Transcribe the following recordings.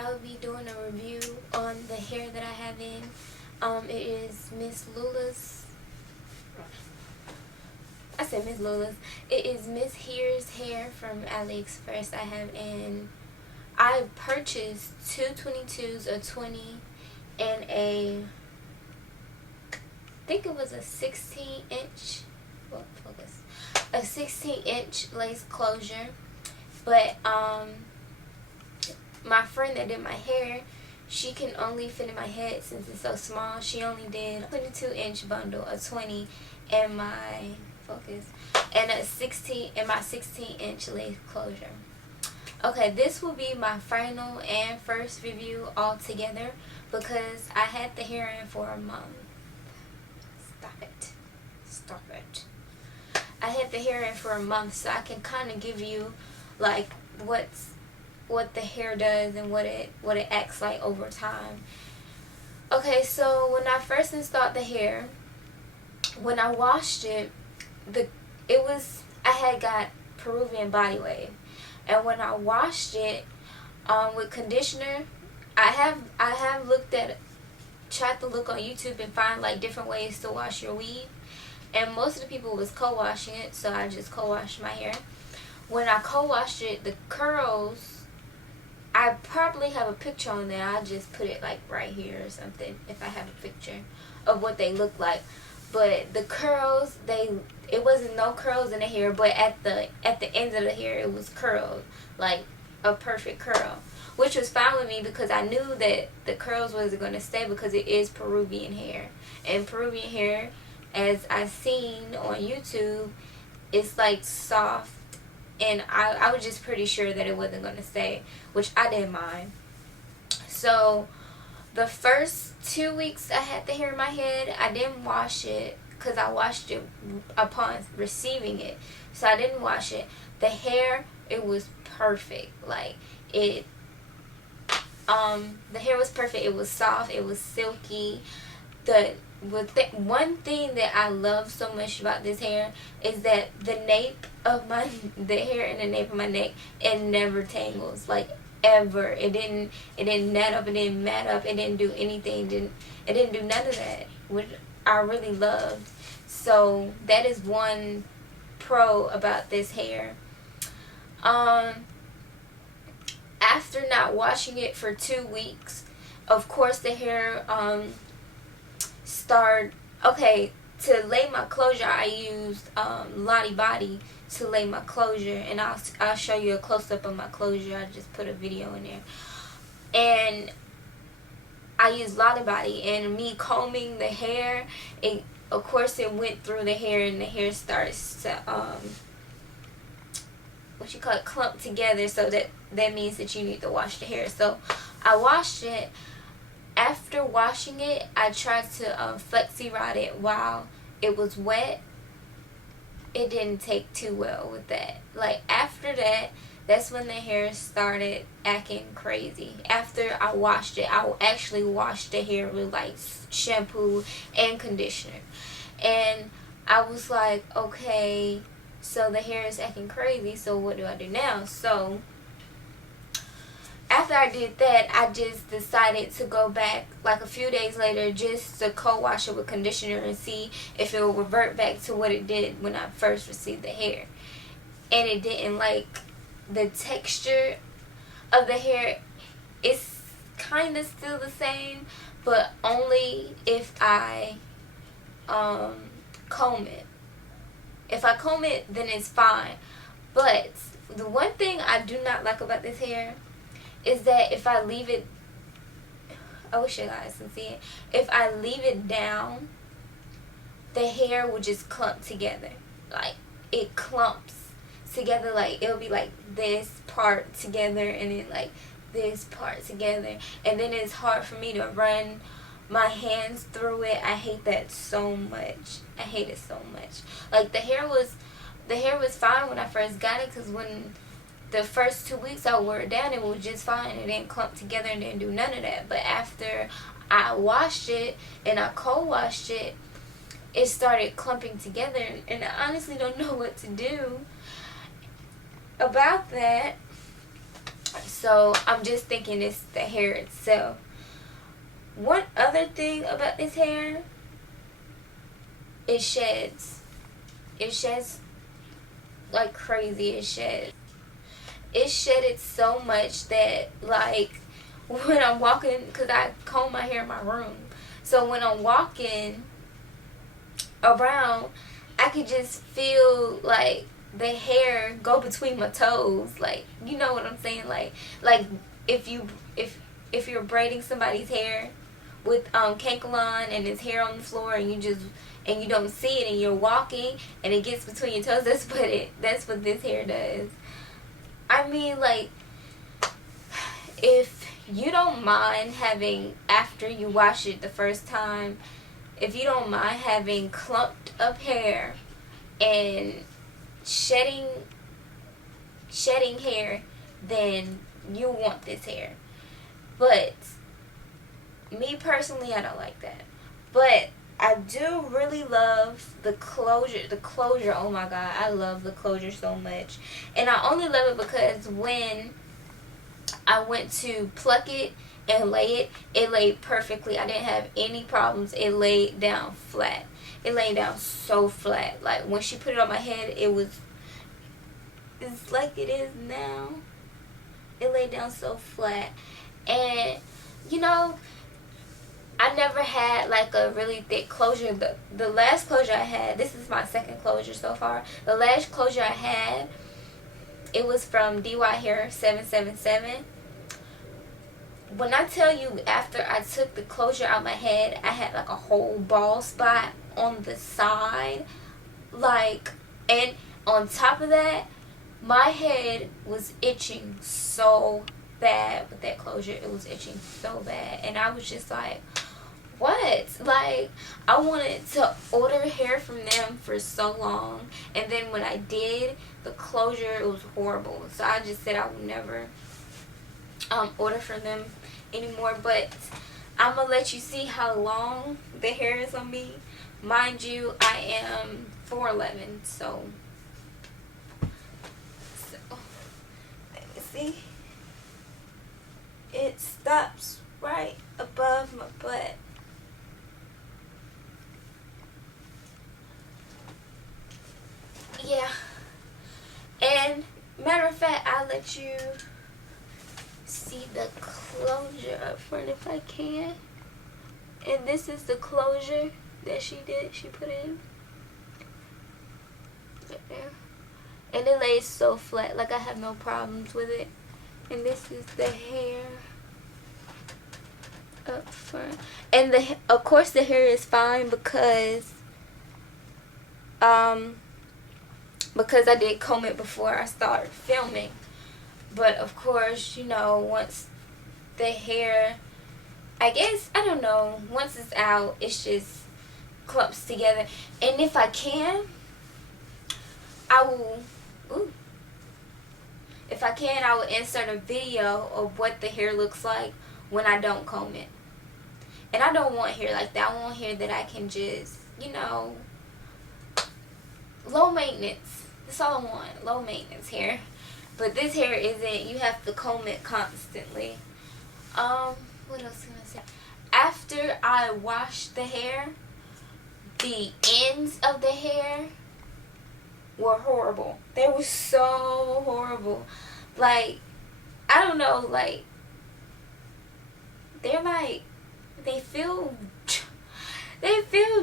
I will be doing a review on the hair that I have in. It is Miss Lula's. I said Miss Lula's. It is Miss Here's hair from AliExpress. I have in. I purchased two 22s, a 20, and I think it was a 16-inch. Well, focus. A 16-inch lace closure, but my friend that did my hair, she can only fit in my head since it's so small. She only did a 22-inch bundle, a 20, and my focus, and a 16 and my 16-inch lace closure. Okay, this will be my final and first review all together because I had the hair in for a month. Stop it. Stop it. I had the hair in for a month, so I can kind of give you like what the hair does and what it acts like over time. Okay, so when I first installed the hair, when I washed it, I had got Peruvian body wave, and when I washed it with conditioner, I have tried to look on YouTube and find like different ways to wash your weave, and most of the people was co-washing it, so I just co-washed my hair. When I co-washed it, the curls, I probably have a picture on there. I'll just put it like right here or something if I have a picture of what they look like. But the curls, it wasn't no curls in the hair, but at the ends of the hair it was curled, like a perfect curl, which was fine with me because I knew that the curls wasn't going to stay because it is Peruvian hair, and Peruvian hair, as I've seen on YouTube, it's like soft, and I was just pretty sure that it wasn't going to stay, which I didn't mind. So the first 2 weeks I had the hair in my head, I didn't wash it because I washed it upon receiving it, so I didn't wash it. The hair, it was perfect. Like the hair was perfect. It was soft, it was silky. One thing that I love so much about this hair is that the nape of the hair in the nape of my neck, it never tangles, like ever. It didn't net up, it didn't mat up, it didn't do anything, it didn't do none of that, which I really loved. So that is one pro about this hair. After not washing it for 2 weeks, of course the hair to lay my closure, I used Lottie Body to lay my closure, and I'll show you a close-up of my closure. I just put a video in there, and I used Lottie Body, and me combing the hair, of course it went through the hair, and the hair starts to clump together, so that means that you need to wash the hair. So I washed it. After washing it, I tried to flexi rod it while it was wet. It didn't take too well with that. Like after that, that's when the hair started acting crazy. After I washed it, I actually washed the hair with like shampoo and conditioner, and I was like, okay, so the hair is acting crazy, so what do I do now? So after I did that, I just decided to go back like a few days later just to co-wash it with conditioner and see if it will revert back to what it did when I first received the hair. And it didn't. Like the texture of the hair is kind of still the same, but only if I comb it. If I comb it, then it's fine. But the one thing I do not like about this hair is that if I leave it, I wish you guys can see it, if I leave it down, the hair will just clump together. Like it clumps together, like it'll be like this part together and then like this part together, and then it's hard for me to run my hands through it. I hate that so much. I hate it so much. Like the hair was fine when I first got it, because when the first 2 weeks I wore it down, it was just fine. It didn't clump together and didn't do none of that. But after I washed it and I co-washed it, it started clumping together, and I honestly don't know what to do about that. So I'm just thinking it's the hair itself. One other thing about this hair, it sheds. It sheds like crazy. It shedded so much that, like, when I'm walking, because I comb my hair in my room, so when I'm walking around, I could just feel like the hair go between my toes. Like, you know what I'm saying? Like if you're braiding somebody's hair with Kankalon and his hair on the floor, and you don't see it, and you're walking and it gets between your toes. That's what this hair does. I mean, like, if you don't mind having, after you wash it the first time, if you don't mind having clumped up hair and shedding hair, then you want this hair. But me personally, I don't like that. But I do really love the closure. The closure, oh my god, I love the closure so much. And I only love it because when I went to pluck it and lay it laid perfectly. I didn't have any problems. It laid down flat. It laid down so flat. Like, when she put it on my head, it's like it is now. It laid down so flat. And, you know, I never had like a really thick closure. The last closure I had, this is my second closure so far. The last closure I had, it was from DY Hair 777. When I tell you, after I took the closure out my head, I had like a whole bald spot on the side. Like, and on top of that, my head was itching so bad with that closure. It was itching so bad. And I was just like, what? Like, I wanted to order hair from them for so long. And then when I did, the closure, it was horrible. So I just said I would never order from them anymore. But I'm gonna let you see how long the hair is on me. Mind you, I am 4'11", so see, it stops right above my butt. Yeah. And matter of fact, I'll let you see the closure up front if I can. And this is the closure that she put in right there. And it lays so flat, like I have no problems with it. And this is the hair up front. And of course the hair is fine because I did comb it before I started filming. But of course, you know, once the hair, I guess, I don't know, once it's out, it's just clumps together. And if I can, I will, if I can, I will insert a video of what the hair looks like when I don't comb it. And I don't want hair like that. I want hair that I can just, you know, low maintenance. That's all I want, low maintenance hair. But this hair isn't. You have to comb it constantly. What else can I say? After I washed the hair, the ends of the hair were horrible. They were so horrible. Like, I don't know, like, they're like, they feel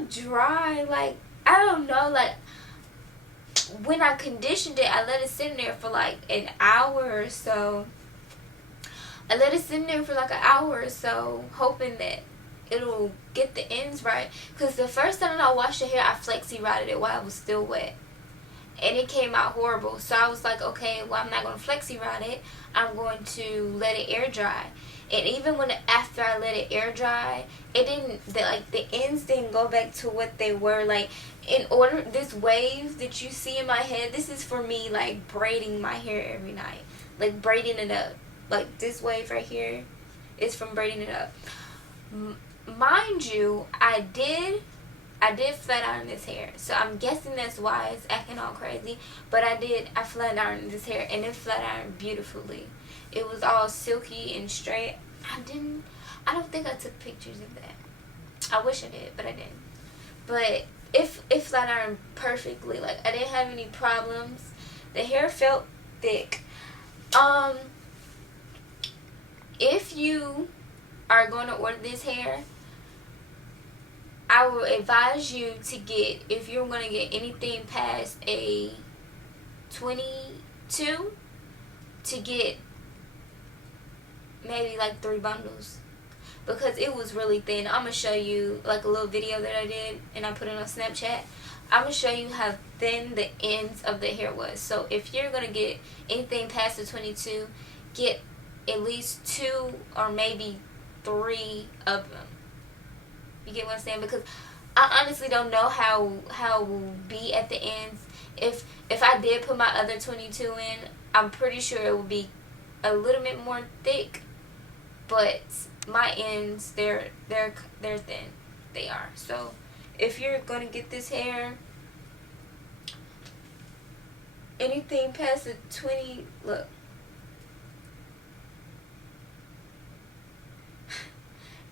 dry. Like, I don't know, like, when I conditioned it, I let it sit in there for like an hour or so. I let it sit in there for like an hour or so, hoping that it'll get the ends right. Because the first time I washed the hair, I flexi rotted it while it was still wet. And it came out horrible. So I was like, okay, well, I'm not going to flexi rot it. I'm going to let it air dry. And even after I let it air dry, it didn't, the ends didn't go back to what they were. Like, this wave that you see in my head, this is for me, like, braiding my hair every night. Like, braiding it up. Like, this wave right here is from braiding it up. Mind you, I did I did flat iron this hair, so I'm guessing that's why it's acting all crazy. But I flat ironed this hair, and it flat ironed beautifully. It was all silky and straight. I don't think I took pictures of that. I wish I did, but I didn't. But it flat ironed perfectly. Like, I didn't have any problems. The hair felt thick. If you are going to order this hair, I would advise you to get, if you're going to get anything past a 22, to get maybe like 3 bundles, because it was really thin. I'm going to show you like a little video that I did, and I put it on Snapchat. I'm going to show you how thin the ends of the hair was. So if you're going to get anything past the 22, get at least 2 or maybe 3 of them. You get what I'm saying? Because I honestly don't know how it will be at the ends. If I did put my other 22 in, I'm pretty sure it would be a little bit more thick. But my ends, they're thin. They are. So if you're gonna get this hair, anything past the 20, look.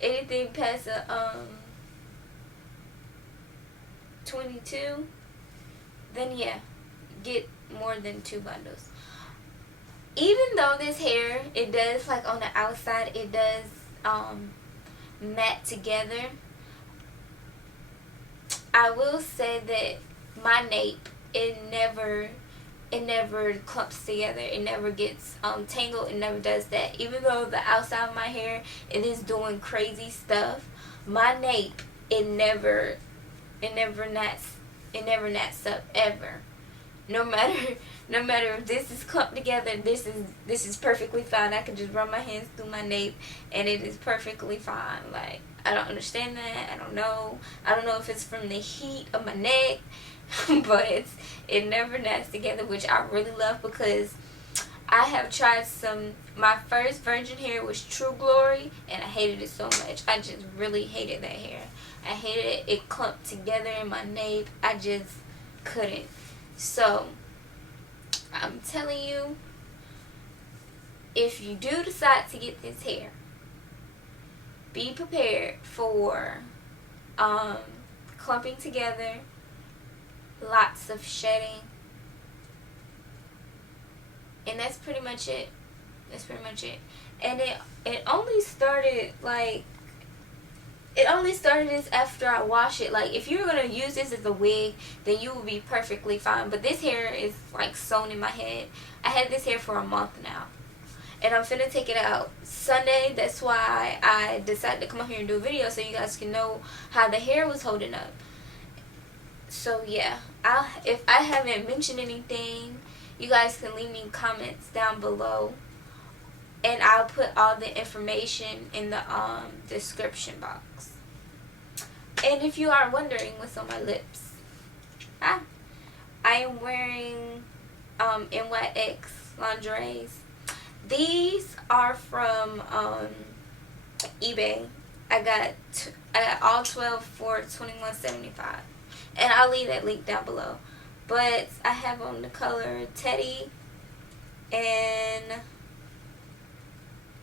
Anything past the 22, then yeah, get more than 2 bundles. Even though this hair, it does, like on the outside, it does matte together, I will say that my nape, it never clumps together. It never gets tangled. It never does that. Even though the outside of my hair, it is doing crazy stuff, my nape, it never knots up ever. No matter if this is clumped together, this is perfectly fine. I can just run my hands through my nape and it is perfectly fine. Like, I don't understand that. I don't know if it's from the heat of my neck, but it never knots together, which I really love, because I have tried my first virgin hair was True Glory, and I hated it so much. I just really hated that hair. I hated it. It clumped together in my nape. I just couldn't. So, I'm telling you, if you do decide to get this hair, be prepared for clumping together, lots of shedding, and that's pretty much it. And it only started this after I wash it. Like, if you're gonna use this as a wig, then you will be perfectly fine. But this hair is like sewn in my head. I had this hair for a month now, and I'm finna take it out Sunday. That's why I decided to come up here and do a video, so you guys can know how the hair was holding up. So yeah, if I haven't mentioned anything, you guys can leave me comments down below, and I'll put all the information in the description box. And if you are wondering what's on my lips, I am wearing NYX lingeries. These are from eBay. I got all 12 for $21.75, and I'll leave that link down below. But I have on the color Teddy and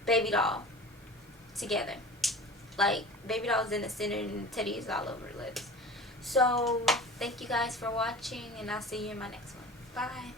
Baby Doll together. Like, Baby Doll's in the center and Teddy is all over the lips. So, thank you guys for watching, and I'll see you in my next one. Bye.